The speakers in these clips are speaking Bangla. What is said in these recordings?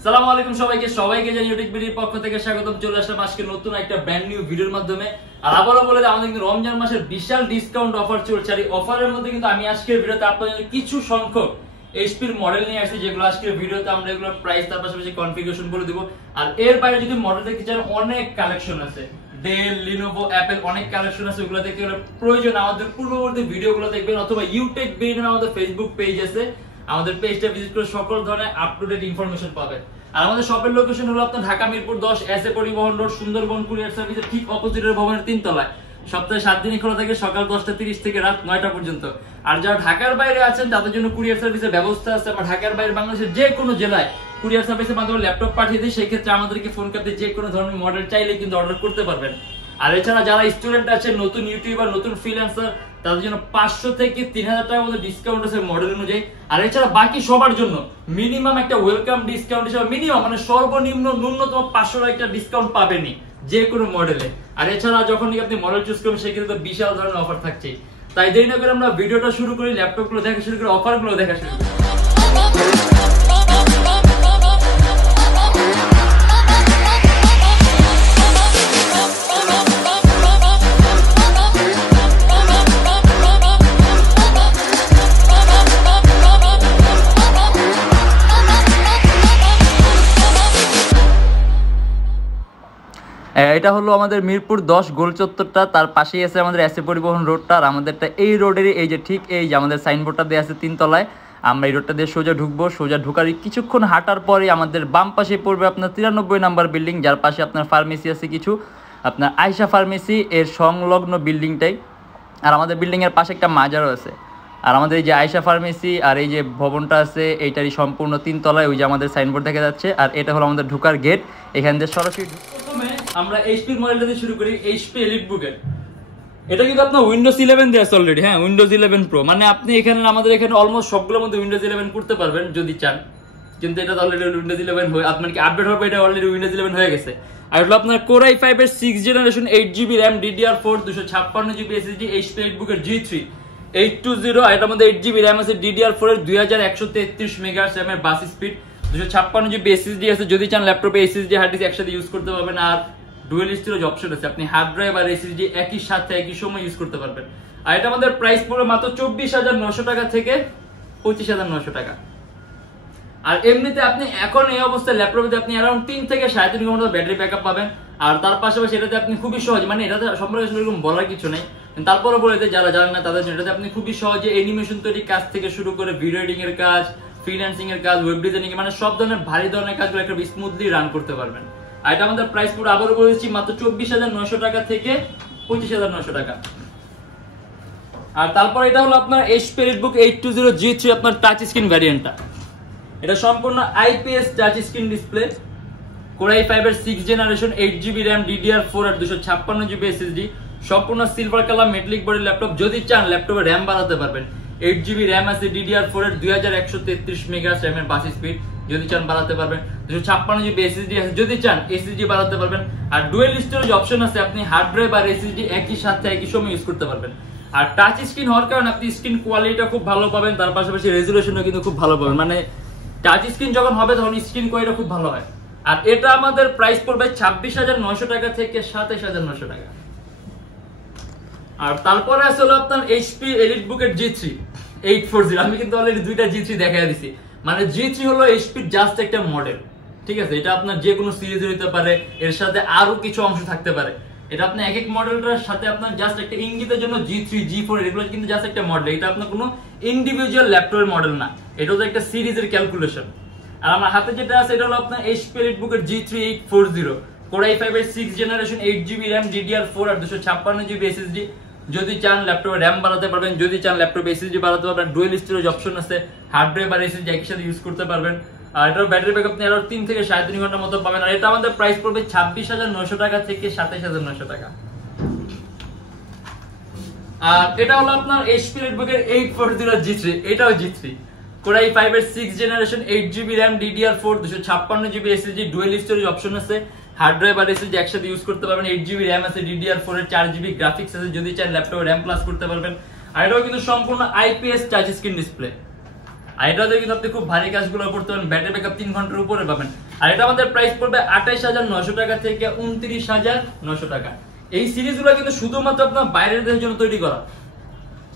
আসসালামু আলাইকুম সবাইকে জানি ইউটিউবের পক্ষ থেকে স্বাগতম। চলে আসলাম আজকে নতুন একটা ব্র্যান্ড নিউ ভিডিওর মাধ্যমে। আর আবারও বলে দিই, আমাদের কিন্তু রমজান মাসের বিশাল ডিসকাউন্ট অফার চলছে। আর এই অফারের মধ্যে কিন্তু আমি আজকের ভিডিওতে আপনাদের কিছু সংখ্যক এইচপির মডেল নিয়ে আসছি, যেগুলো আজকের ভিডিওতে আমরা এগুলোর প্রাইস তার পাশাপাশি কনফিগারেশন বলে দিব। আর এর বাইরে যদি মডেল দেখতে চান, অনেক কালেকশন আছে, ডেল, লিনোভো, অ্যাপেল, অনেক কালেকশন আছে। ওগুলো দেখতে গেলে প্রয়োজন আমাদের পূর্ববর্তী ভিডিওগুলো দেখবেন, অথবা ইউটেকবড নামে আমাদের ফেসবুক পেজ আছে, আমাদের পেজটা ভিজিট করে সকল ধরনের আপ টু ডেট ইনফরমেশন পাবেন। আর আমাদের শপের লোকেশন হলো আপনার ঢাকা মিরপুর 10 এসএ পরিবহন রোড, সুন্দরবন কুরিয়ার সার্ভিসের ঠিক অপোজিটের ভবনের 3 তলায়। সপ্তাহে 7 দিনই খোলা থাকে, সকাল 10:30 থেকে রাত 9টা পর্যন্ত। আর যারা ঢাকার বাইরে আছেন তাদের জন্য কুরিয়ার সার্ভিসের ব্যবস্থা আছে। আমরা ঢাকার বাইরে বাংলাদেশের যে কোনো জেলায় কুরিয়ার সার্ভিসের মাধ্যমে ল্যাপটপ পাঠিয়ে দিই। সেই ক্ষেত্রে আমাদেরকে ফোন করতে যে কোনো ধরনের মডেল চাইলে কিন্তু অর্ডার করতে পারবেন। আর এছাড়া যারা স্টুডেন্ট আছেন, নতুন ইউটিউবার, নতুন ফ্রিল্যান্সার, তাদের জন্য 500 থেকে 3000 টাকার মধ্যে ডিসকাউন্ট আছে মডেল অনুযায়ী। আর এছাড়া বাকি সবার জন্য মিনিমাম একটা ওয়েলকাম ডিসকাউন্ট হিসেবে মিনিমাম মানে সর্বনিম্ন ন্যূনতম 500 টাকা একটা ডিসকাউন্ট পাবেনই যে কোনো মডেলে। আর এছাড়া যখন আপনি মডেল চুজ করবেন সেক্ষেত্রে তো বিশাল ধরনের অফার থাকছে। তাই দেরি না করে আমরা ভিডিওটা শুরু করি, ল্যাপটপগুলো দেখা শুরু করি, অফারগুলো দেখা শুরু করি। এটা হলো আমাদের মিরপুর 10 গোল চত্বরটা, তার পাশেই আছে আমাদের এসএ পরিবহন রোডটা। আর আমাদেরটা এই রোডেরই এই যে ঠিক এই যে আমাদের সাইনবোর্ডটা দেওয়া আছে 3 তলায়। আমরা এই রোডটা দিয়ে সোজা ঢুকবো। সোজা ঢুকার কিছুক্ষণ হাঁটার পরে আমাদের বাম পাশে পড়বে আপনার 93 নাম্বার বিল্ডিং, যার পাশে আপনার ফার্মেসি আছে কিছু, আপনার আয়শা ফার্মেসি এর সংলগ্ন বিল্ডিংটাই। আর আমাদের বিল্ডিংয়ের পাশে একটা মাজারও আছে। আর আমাদের এই যে আয়শা ফার্মেসি আর এই যে ভবনটা আছে এইটারই সম্পূর্ণ 3 তলায় ওই যে আমাদের সাইনবোর্ড দেখা যাচ্ছে। আর এটা হলো আমাদের ঢোকার গেট। এখান থেকে সরাসরি প্রথমে আমরা এইচপি মডেলটা দিয়ে শুরু করি, এইচপি এলিটবুকের। এটা কিন্তু আপনার উইন্ডোজ 11 দেওয়া আছে অলরেডি। হ্যাঁ, উইন্ডোজ 11 প্রো, মানে আপনি এখানে আমাদের এখানে অলমোস্ট সবগুলোর মধ্যে উইন্ডোজ 11 করতে পারবেন যদি চান। কিন্তু এটা তো অলরেডি উইন্ডোজ 11 হয়ে আপনার কি আপডেট হবে, এটা অলরেডি উইন্ডোজ 11 হয়ে গেছে। আর হলো আপনার Core i5 এর 6th generation 8GB RAM DDR4 256GB SSD HP এলিটবুকের G3 820। আর এটার মধ্যে 8GB RAM আছে, DDR4 এর 2133 মেগাহার্টজ RAM এর বাস স্পিড, 256GB SSD আছে। যদি চান ল্যাপটপে SSD হার্ড ডিস্ক একসাথে ইউজ করতে পারবেন। আর ডুয়াল স্টোরেজ অপশন আছে, আপনি হার্ড ড্রাইভ আর SSD একই সাথে একই সময় ইউজ করতে পারবেন। আর এটা আমাদের প্রাইস পড়বে মাত্র 24,900 টাকা থেকে 25,900 টাকা। আর এমনিতে আপনি এখন এই অবস্থায় ল্যাপটপে আপনি অ্যারাউন্ড 3 থেকে 3.5 ঘন্টা ব্যাটারি ব্যাকআপ পাবেন। আর তার পাশাপাশি এটাতে আপনি খুবই সহজ, মানে এটাতে সম্পর্কে এরকম বলার কিছু নেই, তারপরে বলে দেয় যারা জানেন না তাদের জন্য এটাতে আপনি খুবই সহজে অ্যানিমেশন তৈরির কাজ থেকে শুরু করে ভিডিও এডিটিং এর কাজ, ফ্রিল্যান্সিং এর কাজ, ওয়েব ডিজাইনিং মানে সব ধরনের ভারী ধরনের কাজগুলো একটা স্মুথলি রান করতে পারবেন। আর এটা আমাদের প্রাইস পুরো আবারও বলেছি মাত্র 24,900 টাকা থেকে 25,900 টাকা। আর তারপর এটা হলো আপনার এইচপি এলিটবুক 820 G3 আপনার টাচ স্ক্রিন ভ্যারিয়েন্টটা। এটা সম্পূর্ণ IPS touch screen display, Core i5 এর 6th generation 8GB RAM DDR4 আর 256GB SSD, সম্পূর্ণ silver colour metallic body laptop. যদি চান ল্যাপটপে RAM বাড়াতে পারবেন, 8GB RAM আছে, DDR4 এর 2133 মেগাহার্টজ RAM এর বাস স্পিড, যদি চান বাড়াতে পারবেন। 256GB SSD আছে, যদি চান SSD বাড়াতে পারবেন। আর ডুয়াল স্টোরেজ অপশন আছে, আপনি হার্ড ড্রাইভ আর SSD একই সাথে একই সময় ইউজ করতে পারবেন। আর টাচ স্ক্রিন হওয়ার কারণে আপনি স্ক্রিন কোয়ালিটিটা খুব ভালো পাবেন, তার পাশাপাশি রেজুলেশনও কিন্তু খুব ভালো পাবেন। মানে টাচ স্ক্রিন যখন হবে তখন স্ক্রিন কোয়ালিটি খুব ভালো হয়। আর এটা আমাদের প্রাইস পড়বে 26,900 টাকা থেকে 27,900 টাকা। আর তারপরে আসলে আপনার এইচপি এলিটবুকের G3 840। আমি কিন্তু অলরেডি দুইটা G3 দেখাই দিছি। মানে G3 হলো এইচপির জাস্ট একটা মডেল, ঠিক আছে? এটা আপনার যে কোনো সিরিজের হতে পারে, এর সাথে আরো কিছু অংশ থাকতে পারে। এটা আপনার এক এক মডেলটার সাথে আপনার জাস্ট একটা ইঙ্গিতের জন্য G3 G4 এগুলো কিন্তু জাস্ট একটা মডেল। এটা আপনার কোনো ইন্ডিভিজুয়াল ল্যাপটপের মডেল না, এটা হলো একটা সিরিজের ক্যালকুলেশন। আর আমার হাতে যেটা আছে এটা হলো আপনার এইচপি এলিটবুকের G3 840 Core i5 এর 6th generation 8GB RAM DDR4 আর 256GB SSD। যদি চান ল্যাপটপে RAM বাড়াতে পারবেন, যদি চান ল্যাপটপে SSD বাড়াতে পারবেন। ডুয়াল স্টোরেজ অপশন আছে, হার্ড ড্রাইভ আর SSD একই সাথে ইউজ করতে পারবেন। আর এটার ব্যাটারি ব্যাকআপ আপনি আরো 3 থেকে 3.5 ঘন্টার মতো পাবেন। আর এটা আমাদের প্রাইস পড়বে 26,900 টাকা থেকে 27,900 টাকা। আর এটা হলো আপনার এইচপি এলিটবুকের 840 G3, এটাও G3 Core i5 এর 6th generation 8GB RAM DDR4 256GB SSD, dual storage option আছে, হার্ড ড্রাইভ আর SSD একসাথে ইউজ করতে পারবেন। 8GB RAM আছে, DDR4 এর 4GB গ্রাফিক্স আছে, যদি চান ল্যাপটপে RAM প্লাস করতে পারবেন। আর এটাও কিন্তু সম্পূর্ণ আইপিএস টাচ স্ক্রিন ডিসপ্লে। আর এটাতে কিন্তু আপনি খুব ভারী কাজগুলো করতে পারবেন, ব্যাটারি ব্যাকআপ 3 ঘন্টার উপরে পাবেন। আর এটা আমাদের প্রাইস পড়বে 28,900 টাকা থেকে 29,900 টাকা। এই সিরিজগুলো কিন্তু শুধুমাত্র আপনার বাইরের দেশের জন্য তৈরি করা,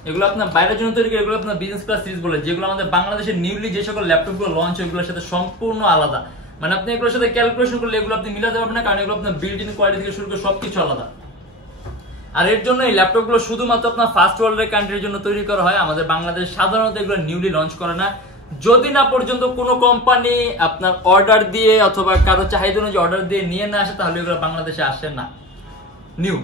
এগুলো আপনার বাইরের জন্য তৈরি করা, এগুলো আপনার বিজনেস ক্লাস সিরিজ বলে, যেগুলো আমাদের বাংলাদেশের নিউলি যে সকল ল্যাপটপগুলো লঞ্চ হয় এগুলোর সাথে সম্পূর্ণ আলাদা। মানে আপনি এগুলোর সাথে ক্যালকুলেশন করলে এগুলো আপনি মিলাতে পারবেন না, কারণ এগুলো আপনার বিল্ট ইন কোয়ালিটি থেকে শুরু করে সবকিছু আলাদা। আর এর জন্য এই ল্যাপটপগুলো শুধুমাত্র আপনার ফার্স্ট ওয়ার্ল্ডের কান্ট্রির জন্য তৈরি করা হয়, আমাদের বাংলাদেশ সাধারণত এগুলো নিউলি লঞ্চ করে না, যদি না পর্যন্ত কোনো কোম্পানি আপনার অর্ডার দিয়ে অথবা কারো চাহিদা অনুযায়ী অর্ডার দিয়ে নিয়ে না আসে, তাহলে এগুলো বাংলাদেশে আসে না নিউ।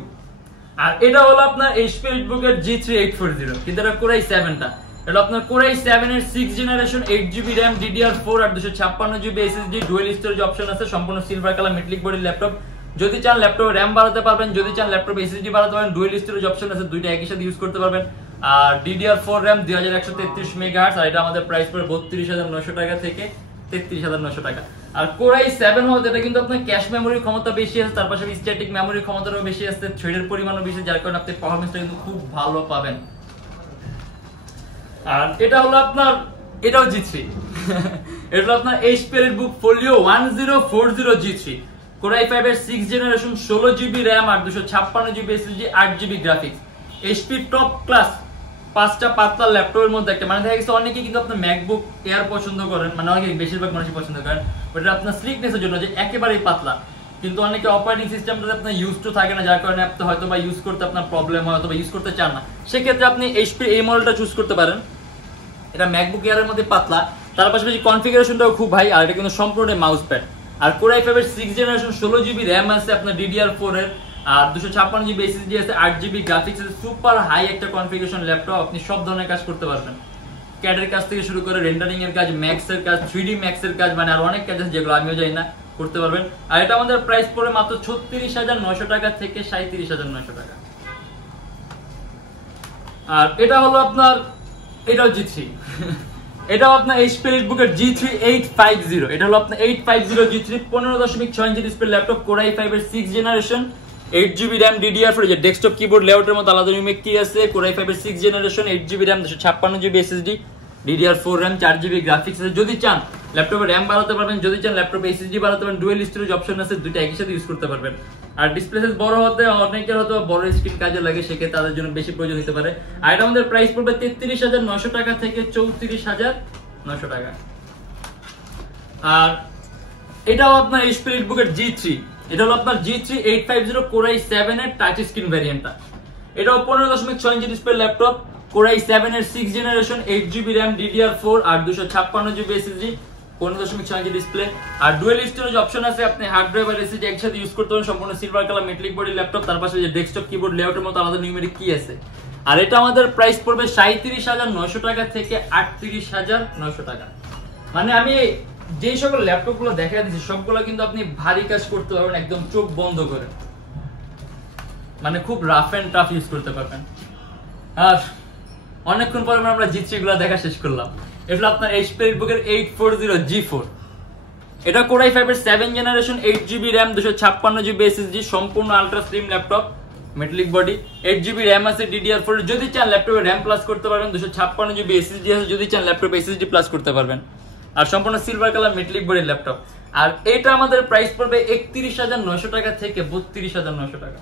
আর এটা হলো আপনার HP এলিটবুকের G3840, কিন্তু এটা কোরাই 7টা। এটা আপনার কোরাই 7 এর 6th generation, 8GB RAM, DDR4 আর 256GB SSD, dual storage option আছে, সম্পূর্ণ silver colour metallic body laptop. যদি চান ল্যাপটপে RAM বাড়াতে পারবেন, যদি চান ল্যাপটপে SSD বাড়াতে পারবেন, ডুয়াল স্টোরেজ অপশন আছে, দুইটা একই সাথে ইউজ করতে পারবেন। আর DDR4 RAM 2133 মেগাহার্টজ, আর এটা আমাদের প্রাইস পড়ে 32,900 টাকা থেকে 33,900 টাকা। আর কোরাই 7 হতে এটা কিন্তু আপনার ক্যাশ মেমোরির ক্ষমতা বেশি আছে, তার পাশে স্ট্যাটিক মেমোরির ক্ষমতাটাও বেশি আছে, থ্রেডের পরিমাণও বেশি, যার কারণে আপনি পারফরম্যান্সটা কিন্তু খুব ভালো পাবেন। আর এটা হলো আপনার, এটাও G3 এটা হলো আপনার HP EliteBook folio 1040 G3, core i 5 এর 6th জেনারেশন, 16GB RAM আর 256GB SSD, 8GB graphics. HP top class 5টা পাতলা ল্যাপটপের মধ্যে একটা। মানে দেখা গেছে অনেকেই কিন্তু আপনার ম্যাকবুক এয়ার পছন্দ করেন, মানে অনেকে বেশিরভাগ মানুষই পছন্দ করেন ওটা আপনার স্লিকনেসের জন্য, যে একেবারেই পাতলা, কিন্তু অনেকে অপারেটিং সিস্টেমটাতে আপনার ইউজ টু থাকে না, যার কারণে আপনি হয়তো বা ইউজ করতে আপনার প্রবলেম হয় অথবা ইউজ করতে চান না, সেক্ষেত্রে আপনি HP এই মডেলটা চুজ করতে পারেন। এটা ম্যাকবুক এয়ারের মধ্যে পাতলা, তার পাশাপাশি কনফিগারেশনটাও খুব ভাই, আর এটা কিন্তু সম্পূর্ণ মাউস প্যাড। আর কোরাই 5 এর 6th জেনারেশন, 16GB RAM আছে, আপনার DDR4 এর আর 256GB SSD আছে, 8GB গ্রাফিক্স আছে, সুপার হাই একটা কনফিগারেশন ল্যাপটপ। আপনি সব ধরনের কাজ করতে পারবেন, ক্যাডের কাজ থেকে শুরু করে রেন্ডারিং এর কাজ, ম্যাক্স এর কাজ, 3D ম্যাক্স এর কাজ, মানে আর অনেক কাজ আছে যেগুলো আমিও জানি না, করতে পারবেন। আর এটা আমাদের প্রাইস পড়ে মাত্র 36,900 টাকা থেকে 37,900 টাকা। আর এটা হলো আপনার, এটাও G3 এটাও আপনার HP এলিটবুকের G3850, এটা হলো আপনার 850 G3, 15.6 inch display laptop, core i 5 এর 6th generation, 8GB RAM, DDR4 যে ডেস্কটপ কিবোর্ড লেআউটের মতো আলাদা ইউনিক কি আছে, কোরাই 5 এর 6th generation, 8GB RAM, 256GB SSD, DDR4 RAM, 4GB graphics আছে। যদি চান ল্যাপটপে RAM বাড়াতে পারবেন, যদি চান ল্যাপটপে SSD বাড়াতে পারবেন, ডুয়াল স্টোরেজ অপশন আছে, দুটো একই সাথে ইউজ করতে পারবেন। আর ডিসপ্লে সাইজ বড় হতে অনেকের হয়তো বড় স্ক্রিন কাজে লাগে, সেক্ষেত্রে তাদের জন্য বেশি প্রয়োজন হতে পারে। আর এটা আমাদের প্রাইস পড়বে 33,900 টাকা থেকে 34,900 টাকা। আর এটাও আপনার HP এলিটবুকের G3, এটা হলো আপনার G3850 কোরাই 7 এর টাচ স্ক্রিন ভ্যারিয়েন্টটা। এটাও 15.6 ইঞ্চি ডিসপ্লে ল্যাপটপ, কোরাই 7 এর 6th generation, 8GB RAM, DDR4 আর 256GB SSD, 15.6 ইঞ্চি ডিসপ্লে। আর ডুয়াল স্টোরেজ অপশন আছে, আপনি হার্ড ড্রাইভ আর SSD একসাথে ইউজ করতে পারেন, সম্পূর্ণ silver colour metallic body laptop, তার পাশে যে ডেস্কটপ কিবোর্ড লেআউটের মতো আলাদা নিউমেরিক কি আছে। আর এটা আমাদের প্রাইস পড়বে 37,900 টাকা থেকে 38,900 টাকা। মানে আমি যে সকল ল্যাপটপগুলো দেখা দিচ্ছি সবগুলো কিন্তু আপনি ভারী কাজ করতে পারবেন একদম চোখ বন্ধ করে, মানে খুব রাফ এন্ড টাফ ইউজ করতে পারবেন। আর অনেকক্ষণ পরে আমরা G3 গুলো দেখা শেষ করলাম। এটা আপনার HP এলিটবুকের 840 G4, এটা কোরাই 5 এর 7th generation, 8GB RAM, 256GB SSD, সম্পূর্ণ ultra slim laptop, metallic body, 8GB RAM আছে, DDR4 যদি চান ল্যাপটপে RAM প্লাস করতে পারবেন, 256GB SSD আছে, যদি চান ল্যাপটপে SSD প্লাস করতে পারবেন। আর সম্পূর্ণ silver colour metallic body laptop. আর এটা আমাদের প্রাইস পড়বে 31,900 টাকা থেকে 32,900 টাকা।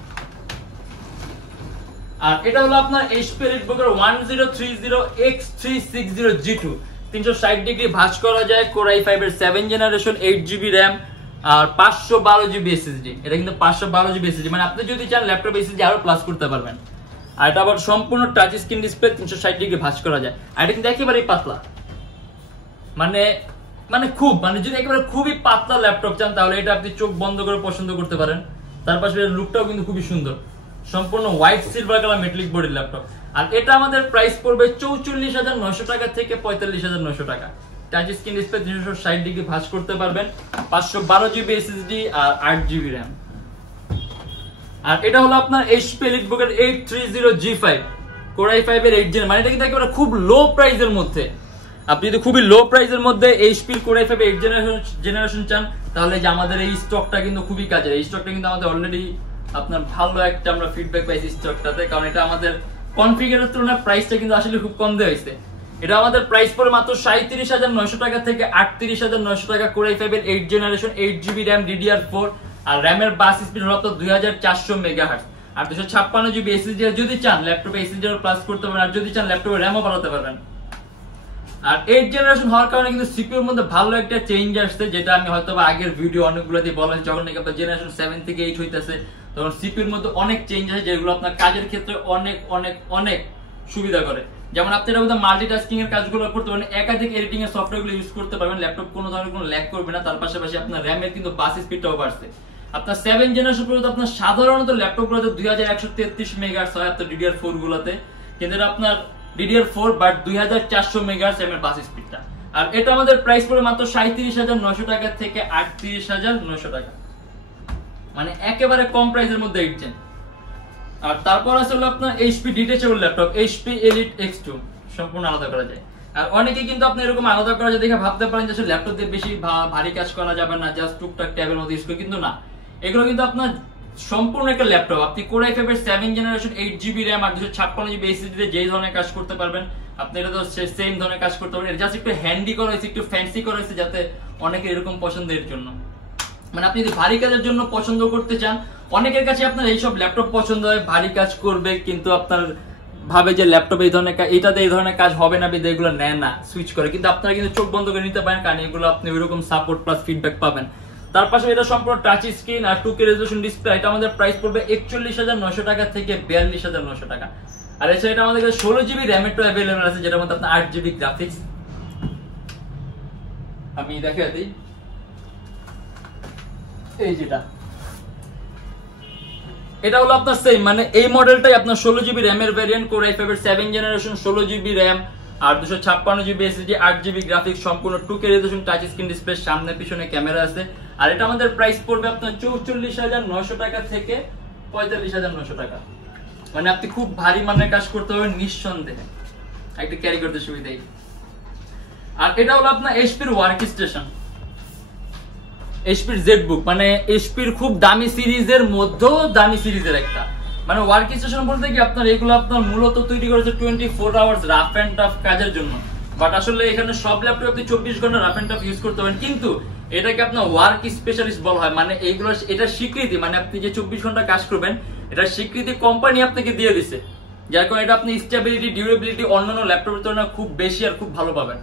আর এটা হলো আপনার HP এলিটবুকের 1030X360 G2, 360 ডিগ্রি ভাঁজ করা যায়, কোরাই 5 এর 7th জেনারেশন, 8GB RAM আর 512GB SSD। এটা কিন্তু 512GB SSD, মানে আপনি যদি চান ল্যাপটপ SSD আরো প্লাস করতে পারবেন। আর এটা আবার সম্পূর্ণ টাচ স্ক্রিন ডিসপ্লে, 360 ডিগ্রি ভাঁজ করা যায়। আর এটা কিন্তু একেবারেই পাতলা, মানে খুব, মানে যদি একেবারে খুবই পাতলা ল্যাপটপ চান তাহলে এটা আপনি চোখ বন্ধ করে পছন্দ করতে পারেন। তার পাশে লুকটাও কিন্তু খুবই সুন্দর, সম্পূর্ণ white silver colour metallic body laptop. আর এটা আমাদের প্রাইস পড়বে 44,900 টাকা থেকে 45,900 টাকা। টাচ স্ক্রিন ডিসপ্লে, 360 ডিগ্রি ভাঁজ করতে পারবেন, 512GB SSD আর 8GB RAM। আর এটা হলো আপনার HP এলিটবুকের 830 G5, কোরাই 5 এর 8 জেন, মানে এটা কিন্তু একেবারে খুব লো প্রাইসের মধ্যে। আপনি যদি খুবই লো প্রাইসের মধ্যে HP কোরাই 5 8 জেনারেশন চান, তাহলে যে আমাদের এই স্টকটা কিন্তু খুবই কাজের। এই স্টকটা কিন্তু আমাদের অলরেডি আপনার ভালো একটা আমরা ফিডব্যাক পাইছি স্টকটাতে, কারণ এটা আমাদের কনফিগারের তুলনায় প্রাইসটা কিন্তু আসলে খুব কম দেওয়া হয়েছে। এটা আমাদের প্রাইস পড়ে মাত্র 37,900 টাকা থেকে 38,900 টাকা। কোর i5 এর 8 জেনারেশন 8GB RAM DDR4 আর র্যামের বাস স্পিড হলো আপনার 2400 মেগাহার্টজ আর 256GB SSD যদি চান ল্যাপটপে SSD প্লাস করতে পারবেন আর যদি চান ল্যাপটপে র্যামও বাড়াতে পারবেন। আর 8 জেনারেশন হওয়ার কারণে কিন্তু সিপিইউর মধ্যে ভালো একটা চেঞ্জ আসছে, যেটা আমি হয়তো আগের ভিডিও অনেকগুলোতে বললাম। যখন নাকি আপনার জেনারেশন 7 থেকে 8 হইতেছে তখন সিপিইউর মধ্যে অনেক চেঞ্জ আছে, যেগুলো আপনার কাজের ক্ষেত্রে অনেক অনেক অনেক সুবিধা করে। যেমন আপনি এর মধ্যে মাল্টিটাস্কিং এর কাজগুলো করতে পারবেন, একাধিক এডিটিং এর সফটওয়্যারগুলো ইউজ করতে পারবেন, ল্যাপটপ কোনো ধরনের কোনো ল্যাগ করবে না। তার পাশাপাশি আপনার র্যামের কিন্তু বাস স্পিডটাও বাড়ছে। আপনার 7 জেনারেশন পর্যন্ত আপনার সাধারণত ল্যাপটপগুলোতে 2133 মেগাহার্টজ হয় আপনার DDR4 গুলোতে, কিন্তু এটা আপনার DDR4 বাট 2400 মেগাহার্টজ র্যামের বাস স্পিডটা। আর এটা আমাদের প্রাইস পড়ে মাত্র 37,900 টাকা থেকে 38,900 টাকা, মানে একেবারে কম প্রাইসের মধ্যে 8 জেন। আর তারপর আসলে আপনার HP detachable laptop HP Elite X2 সম্পূর্ণ আলাদা করা যায়। আর অনেকে কিন্তু আপনি এরকম আলাদা করা যায় দেখে ভাবতে পারেন যে আসলে ল্যাপটপ দিয়ে বেশি ভারী কাজ করা যাবে না, জাস্ট টুকটাক ট্যাবের মধ্যে ইউজ করে, কিন্তু না, এগুলো কিন্তু আপনার সম্পূর্ণ একটা ল্যাপটপ। আপনি কোর i5 এর 7 জেনারেশন 8GB RAM আর 256GB SSD দিয়ে যে ধরনের কাজ করতে পারবেন আপনি এটা তো সেম ধরনের কাজ করতে পারবেন। এটা জাস্ট একটু হ্যান্ডি করা হয়েছে, একটু ফ্যান্সি করা হয়েছে, যাতে অনেকে এরকম পছন্দের জন্য, মানে আপনি যদি ভারী কাজের জন্য পছন্দ করতে চান, অনেকের কাছে আপনার এইসব ল্যাপটপ পছন্দ হয়, ভারী কাজ করবে কিন্তু আপনার ভাবে যে ল্যাপটপ এই ধরনের এটাতে এই ধরনের কাজ হবে না, বিধে এগুলো নেয় না, সুইচ করে। কিন্তু আপনারা কিন্তু চোখ বন্ধ করে নিতে পারেন, কারণ এগুলো আপনি ওইরকম সাপোর্ট প্লাস ফিডব্যাক পাবেন। তার পাশে এটা সম্পূর্ণ টাচ স্ক্রিন আর 2K রেজোলিউশন ডিসপ্লে। এটা আমাদের প্রাইস পড়বে 41,900 টাকা থেকে 42,900 টাকা। আর এছাড়া এটা আমাদের 16GB র্যামেরটা অ্যাভেলেবল আছে, যেটার মধ্যে আপনার 8GB গ্রাফিক্স। আমি দেখাই দিই, এই যেটা এটা হলো আপনার সেম, মানে এই মডেলটাই আপনার 16GB র্যামের ভ্যারিয়েন্ট, কোর i5 এর 7 জেনারেশন 16GB র্যাম আর 256GB SSD 8GB গ্রাফিক্স, সম্পূর্ণ 2K resolution touch screen display, সামনে পিছনে ক্যামেরা আছে। আর এটা আমাদের প্রাইস পড়বে আপনার 44,900 টাকা থেকে 45,900 টাকা, মানে আপনি খুব ভারী মানের কাজ করতে পারবেন নিঃসন্দেহে, একটা ক্যারি করতে সুবিধাই। আর এটা হলো আপনার HP এর ওয়ার্ক স্টেশন, HP এর জেডবুক, মানে HP এর খুব দামি সিরিজের মধ্যেও দামি সিরিজের একটা, মানে ওয়ার্ক স্টেশন বলতে কি আপনার এগুলো আপনার মূলত তৈরি করেছে 24 আওয়ার্স রাফ এন্ড টাফ কাজের জন্য। বাট আসলে এখানে সব ল্যাপটপ আপনি 24 ঘন্টা রাফ এন্ড টাফ ইউজ করতে পারেন, কিন্তু এটাকে আপনার ওয়ার্ক স্পেশালিস্ট বলা হয়। মানে এইগুলো এটা স্বীকৃতি, মানে আপনি যে 24 ঘন্টা কাজ করবেন এটা স্বীকৃতি কোম্পানি আপনাকে দিয়ে দিছে, যার কারণে এটা আপনি স্টেবিলিটি ডিউরেবিলিটি অন্যান্য ল্যাপটপের তুলনায় খুব বেশি আর খুব ভালো পাবেন।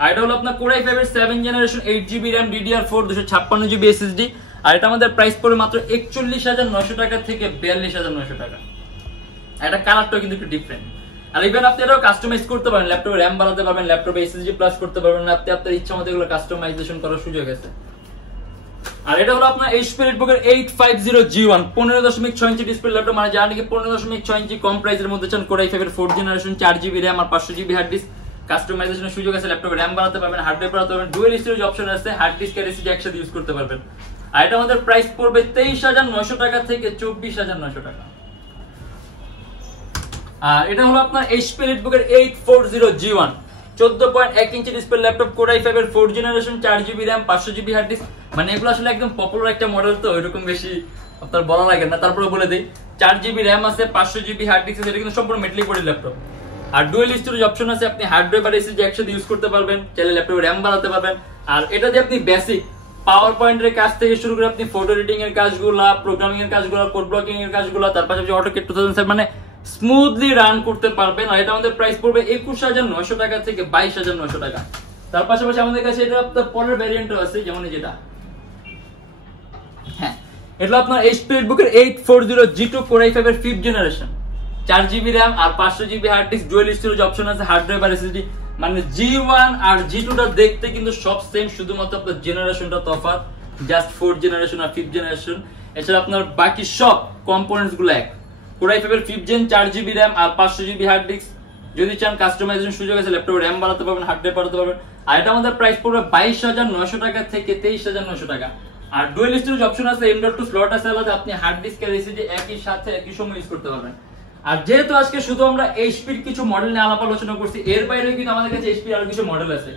আর এটা হলো আপনার কোর i5 এর 7 generation 8GB RAM DDR4 256GB SSD। আর এটা আমাদের প্রাইস পড়ে মাত্র 41,900 টাকা থেকে 42,900 টাকা। এটা কালারটাও কিন্তু একটু ডিফারেন্ট। আর ইভেন আপনি এটাও কাস্টমাইজ করতে পারেন, ল্যাপটপে র্যাম বাড়াতে পারবেন, ল্যাপটপে SSD প্লাস করতে পারবেন, আপনি আপনার ইচ্ছা মতো এগুলো কাস্টমাইজেশন করার সুযোগ আছে। আর এটা হলো আপনার HP Ultrabook এর 850G1 15.6 ইঞ্চি ডিসপ্লে ল্যাপটপ, মানে যারা নাকি 15.6 ইঞ্চি কম প্রাইসের মধ্যে চান, কোর i5 এর 4 জেনারেশন 4GB RAM আর 500GB হার্ড ডিস্ক, কাস্টমাইজেশনের সুযোগ আছে, ল্যাপটপে র্যাম বাড়াতে পারবেন, হার্ডওয়্যার বাড়াতে পারবেন, ডুয়াল স্টোরেজ অপশন আছে, হার্ড ডিস্ক আর SSD একসাথে ইউজ করতে পারবেন। আর এটা আমাদের প্রাইস পড়বে 23,900 টাকা থেকে 24,900 টাকা। আর এটা হলো আপনার HP Ultrabook এর 840G1 14.1 inch display laptop, core i5 এর 4 generation 4GB RAM 500GB hard disk, মানে এগুলো আসলে একদম পপুলার একটা মডেল, তো এরকম বেশি আপনার বলা লাগে না, তারপরে বলে দেই 4GB RAM আছে, 500GB হার্ড ডিস্ক আছে, এটা কিন্তু সম্পূর্ণ মেটালিক বডি ল্যাপটপ। আর ডুয়াল স্টোরেজ অপশন আছে, আপনি হার্ডওয়্যার আর SSD একসাথে ইউজ করতে পারবেন, চাইলে ল্যাপটপে র্যাম বাড়াতে পারবেন। আর এটা দিয়ে আপনি বেসিক পাওয়ার পয়েন্টের কাজ থেকে শুরু করে আপনি ফটো এডিটিং এর কাজগুলা, প্রোগ্রামিং এর কাজগুলা, কোড ব্লকিং এর কাজগুলা, তার পাশাপাশি অটোক্যাড 2007 মানে স্মুথলি রান করতে পারবেন। আর এটা আমাদের প্রাইস পড়বে 21,900 টাকা থেকে 22,900 টাকা। তার পাশাপাশি আমাদের কাছে এটা আপনার পরের ভ্যারিয়েন্টও আছে, যেমন যেটা হ্যাঁ, এটা আপনার HP Ultrabook এর 840G2 কোর i5 এর 5th জেনারেশন 4GB RAM আর 500GB hard disk, dual storage option আছে, হার্ডওয়্যার আর SSD, মানে G1 আর G2 টা দেখতে কিন্তু সব সেম, শুধুমাত্র আপনার জেনারেশনটা তফাৎ, জাস্ট 4th জেনারেশন আর 5th জেনারেশন। এছাড়া আপনার বাকি সব কম্পোনেন্টস গুলো এক। কোর i5 এর 5th জেন 4GB RAM আর 500GB হার্ড ডিস্ক, যদি চান কাস্টমাইজেশন সুযোগ আছে, ল্যাপটপে র্যাম বাড়াতে পারবেন, হার্ডওয়্যার বাড়াতে পারবেন। আর এটা আমাদের প্রাইস পড়বে 22,900 টাকা থেকে 23,900 টাকা। আর ডুয়াল স্টোরেজ অপশন আছে, M.2 স্লট আছে আলাদা, আপনি হার্ড ডিস্ক আর SSD একই সাথে একই সময় ইউজ করতে পারবেন। আর যেহেতু আজকে শুধু আমরা HP এর কিছু মডেল নিয়ে আলাপ আলোচনা করছি, এর বাইরে কিন্তু আমাদের কাছে HP এর আরো কিছু মডেল আছে,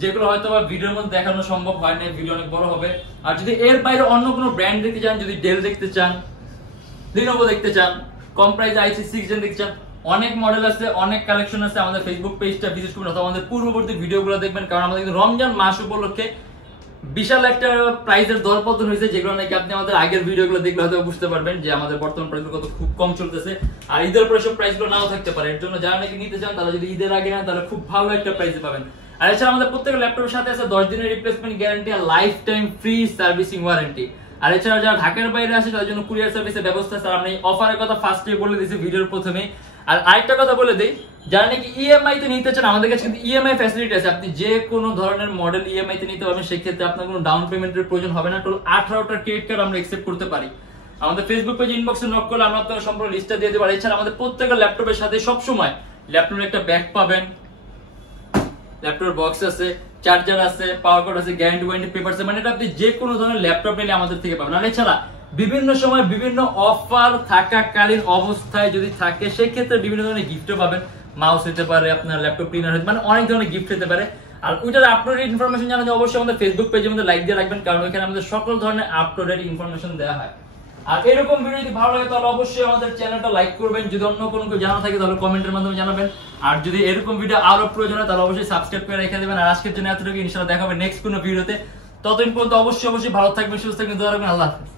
যেগুলো হয়তো বা ভিডিওর মধ্যে দেখানো সম্ভব হয় না, ভিডিও অনেক বড় হবে। আর যদি এর বাইরে অন্য কোনো ব্র্যান্ড দেখতে চান, যদি ডেল দেখতে চান, লিনোভো দেখতে চান, কম প্রাইস i3 6 জেন দেখতে চান, অনেক মডেল আছে, অনেক কালেকশন আছে। আমাদের ফেসবুক পেজটা ভিজিট করবেন অথবা আমাদের পূর্ববর্তী ভিডিওগুলো দেখবেন, কারণ আমাদের কিন্তু রমজান মাস উপলক্ষে বিশাল একটা প্রাইজের দরপতন হয়েছে, যেগুলো নাকি আপনি আমাদের আগের ভিডিওগুলো দেখলে হয়তো বুঝতে পারবেন যে আমাদের বর্তমান প্রাইসগুলো কত খুব কম চলতেছে। আর ঈদের পরে সব প্রাইসগুলো নাও থাকতে পারে, এর জন্য যারা নাকি নিতে চান তারা যদি ঈদের আগে নেন তাহলে খুব ভালো একটা প্রাইসে পাবেন। আর এছাড়া আমাদের প্রত্যেকটা ল্যাপটপের সাথে আছে 10 দিনের রিপ্লেসমেন্ট গ্যারান্টি আর life time free servicing warranty. আর এছাড়া যারা ঢাকার বাইরে আসে তাদের জন্য কুরিয়ার সার্ভিসের ব্যবস্থা আছে। আমরা এই অফারের কথা ফার্স্টে বলে দিয়েছি ভিডিওর প্রথমে। আর আরেকটা কথা বলে দেই, যারা নাকি ইএমআই তে নিতে চান আমাদের কাছে কিন্তু ইএমআই ফ্যাসিলিটি আছে। আপনি যে কোনো ধরনের মডেল ইএমআই তে নিতে পারবেন, সেক্ষেত্রে আপনার কোনো ডাউন পেমেন্টের প্রয়োজন হবে না। টোটাল 18টা ক্রেডিট কার্ড আমরা অ্যাকসেপ্ট করতে পারি। আমাদের ফেসবুক পেজে ইনবক্সে নক করলে আমরা আপনাদের সম্পূর্ণ লিস্টটা দিয়ে দেব। আর এছাড়া আমাদের প্রত্যেকটা ল্যাপটপের সাথে সবসময় ল্যাপটপের একটা ব্যাগ পাবেন, ল্যাপটপের বক্স আছে, চার্জার আছে, পাওয়ার কর্ড আছে, গ্যারান্টি ওয়ারেন্টি পেপার আছে, মানে এটা আপনি যে কোনো ধরনের ল্যাপটপ নিলে আমাদের থেকে পাবেন। আর এছাড়া বিভিন্ন সময় বিভিন্ন অফার থাকাকালীন অবস্থায় যদি থাকে সেক্ষেত্রে বিভিন্ন ধরনের গিফটও পাবেন। মাউস হতে পারে, আপনার ল্যাপটপ ক্লিনার হতে মানে অনেক ধরনের গিফট হতে পারে। আর ওইটার আপডেট ইনফরমেশন জানাতে অবশ্যই আমাদের ফেসবুক পেজের মধ্যে লাইক দিয়ে রাখবেন, কারণ ওইখানে আমাদের সকল ধরনের আপডেট ইনফরমেশন দেওয়া হয়। আর এরকম ভিডিও যদি ভালো লাগে তাহলে অবশ্যই আমাদের চ্যানেলটা লাইক করবেন। যদি অন্য কোনো কিছু জানা থাকে তাহলে কমেন্টের মাধ্যমে জানাবেন। আর যদি এরকম ভিডিও আরো প্রয়োজন হয় তাহলে অবশ্যই সাবস্ক্রাইব করে রেখে দেবেন। আর আজকের জন্য এতটুকু, ইনশাআল্লাহ দেখা হবে নেক্সট কোনো ভিডিওতে। ততদিন পর্যন্ত অবশ্যই ভালো থাকবেন, সুস্থ থাকবেন, দোয়া রাখবেন। আল্লাহ হাফেজ।